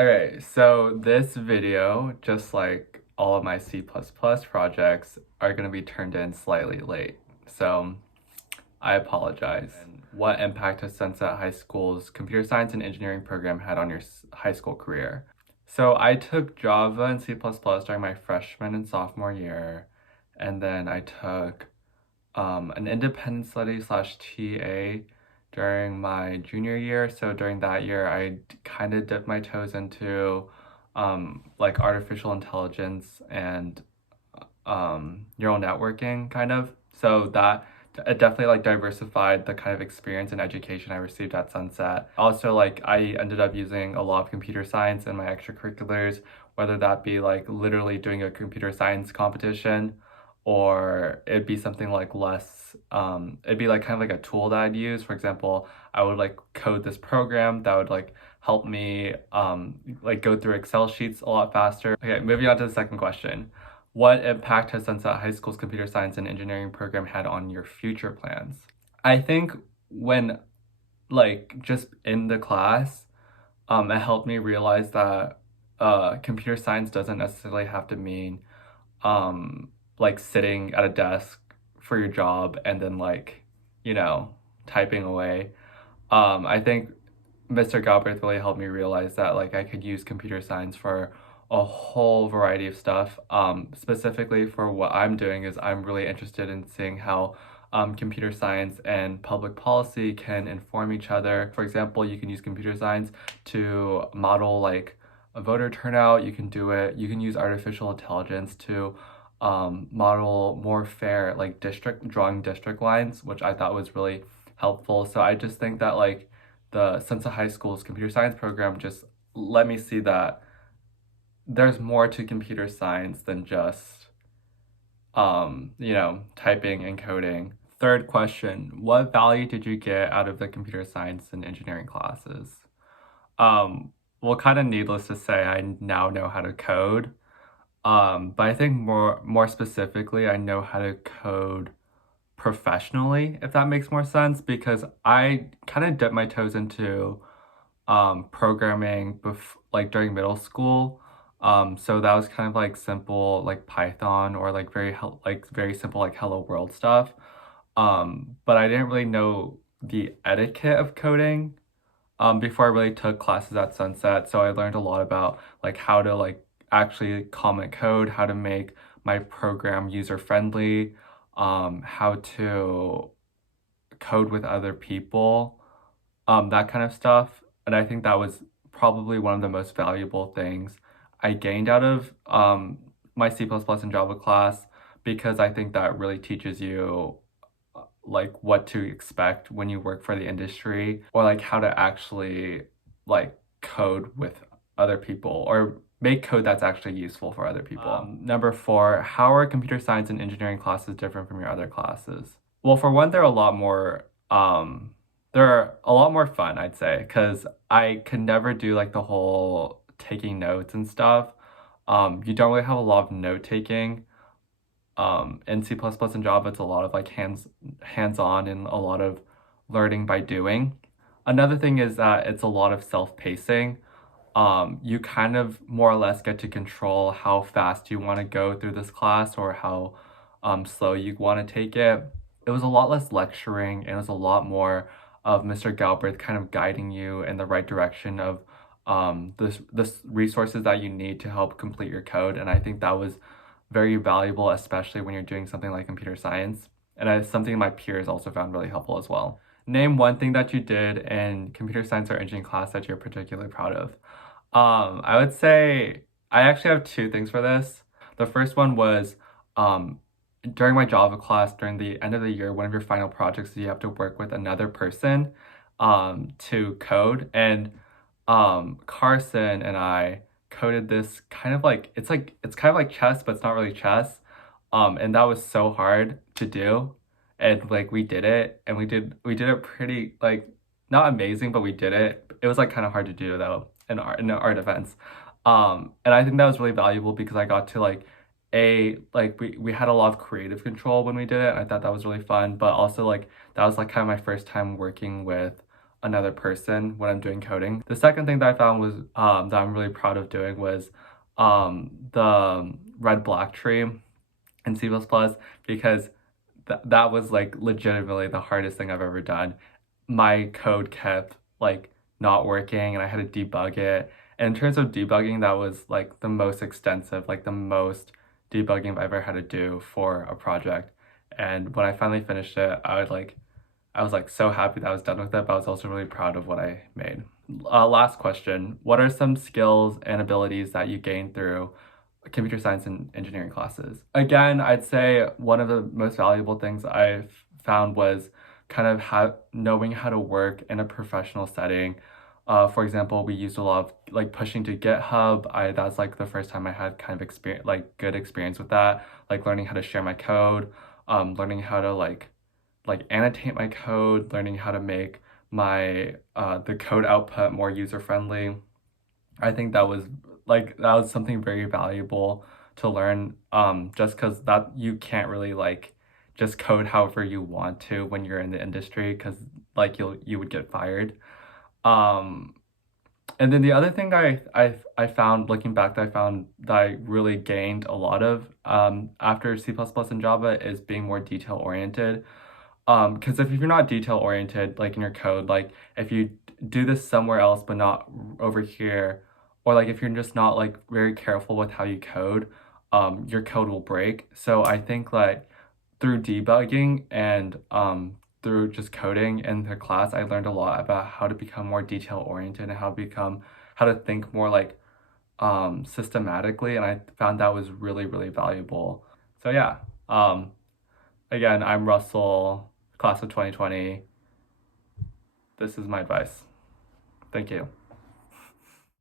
Okay, so this video, just like all of my C++ projects, are going to be turned in slightly late. So I apologize. And what impact has Sunset High School's computer science and engineering program had on your high school career? So I took Java and C++ during my freshman and sophomore year, and then I took an independent study slash TA during my junior year. So during that year, I kind of dipped my toes into like artificial intelligence and neural networking kind of. So that it definitely like diversified the kind of experience and education I received at Sunset. Also, like I ended up using a lot of computer science in my extracurriculars, whether that be like literally doing a computer science competition or it'd be something like less it'd be like kind of like a tool that I'd use. For example, I would like code this program that would like help me like go through Excel sheets a lot faster. Okay, moving on to the second question. What impact has Sunset High School's computer science and engineering program had on your future plans? I think when like just in the class, it helped me realize that computer science doesn't necessarily have to mean like sitting at a desk for your job and then like, you know, typing away. I think Mr. Galbraith really helped me realize that like I could use computer science for a whole variety of stuff. Specifically for what I'm doing is I'm really interested in seeing how computer science and public policy can inform each other. For example, you can use computer science to model like a voter turnout. You can do it. You can use artificial intelligence to model more fair like drawing district lines, which I thought was really helpful. So I just think that like the Sunset High School's computer science program just let me see that there's more to computer science than just typing and coding. Third question, what value did you get out of the computer science and engineering classes? Well, kind of needless to say, I now know how to code. But I think more specifically, I know how to code professionally, if that makes more sense, because I kind of dipped my toes into programming like during middle school. So that was kind of like simple like Python or like very simple like Hello World stuff. But I didn't really know the etiquette of coding before I really took classes at Sunset. So I learned a lot about like how to like actually comment code, how to make my program user friendly, how to code with other people, that kind of stuff. And I think that was probably one of the most valuable things I gained out of my C++ and Java class, because I think that really teaches you like what to expect when you work for the industry, or like how to actually like code with other people or make code that's actually useful for other people. Number four, how are computer science and engineering classes different from your other classes? Well, for one, they're a lot more fun, I'd say, because I could never do like the whole taking notes and stuff. You don't really have a lot of note taking. In C++ and Java, it's a lot of like hands-on and a lot of learning by doing. Another thing is that it's a lot of self-pacing. You kind of more or less get to control how fast you want to go through this class or how slow you want to take it. It was a lot less lecturing, and it was a lot more of Mr. Galbraith kind of guiding you in the right direction of this resources that you need to help complete your code. And I think that was very valuable, especially when you're doing something like computer science. And it's something my peers also found really helpful as well. Name one thing that you did in computer science or engineering class that you're particularly proud of. I would say I actually have two things for this. The first one was during my Java class, during the end of the year, one of your final projects, you have to work with another person to code. And Carson and I coded this kind of like it's kind of like chess, but it's not really chess. And that was so hard to do. And like we did it, and we did it pretty like not amazing, but we did it. It was like kind of hard to do though in our defense. And I think that was really valuable because I got to like we had a lot of creative control when we did it, and I thought that was really fun. But also like that was like kind of my first time working with another person when I'm doing coding. The second thing that I found was that I'm really proud of doing was the red black tree in C++, because that was like legitimately the hardest thing I've ever done. My code kept like not working and I had to debug it. And in terms of debugging, that was like the most extensive, like the most debugging I've ever had to do for a project. And when I finally finished it, I was like so happy that I was done with it, but I was also really proud of what I made. Last question. What are some skills and abilities that you gained through computer science and engineering classes? Again, I'd say one of the most valuable things I've found was kind of knowing how to work in a professional setting. For example, we used a lot of like pushing to GitHub. That's like the first time I had kind of experience, like good experience with that, like learning how to share my code, learning how to like annotate my code, learning how to make my the code output more user-friendly. I think that was something very valuable to learn, just because that you can't really like just code however you want to when you're in the industry, because like you would get fired. Um, and then the other thing I found, looking back, that I found that I really gained a lot of after C++ and Java is being more detail oriented. Because if you're not detail oriented, like in your code, like if you do this somewhere else but not over here, or like if you're just not like very careful with how you code, your code will break. So I think like through debugging and through just coding in the class, I learned a lot about how to become more detail oriented and how to think more like systematically, and I found that was really, really valuable. So yeah, again, I'm Russell, class of 2020. This is my advice. Thank you.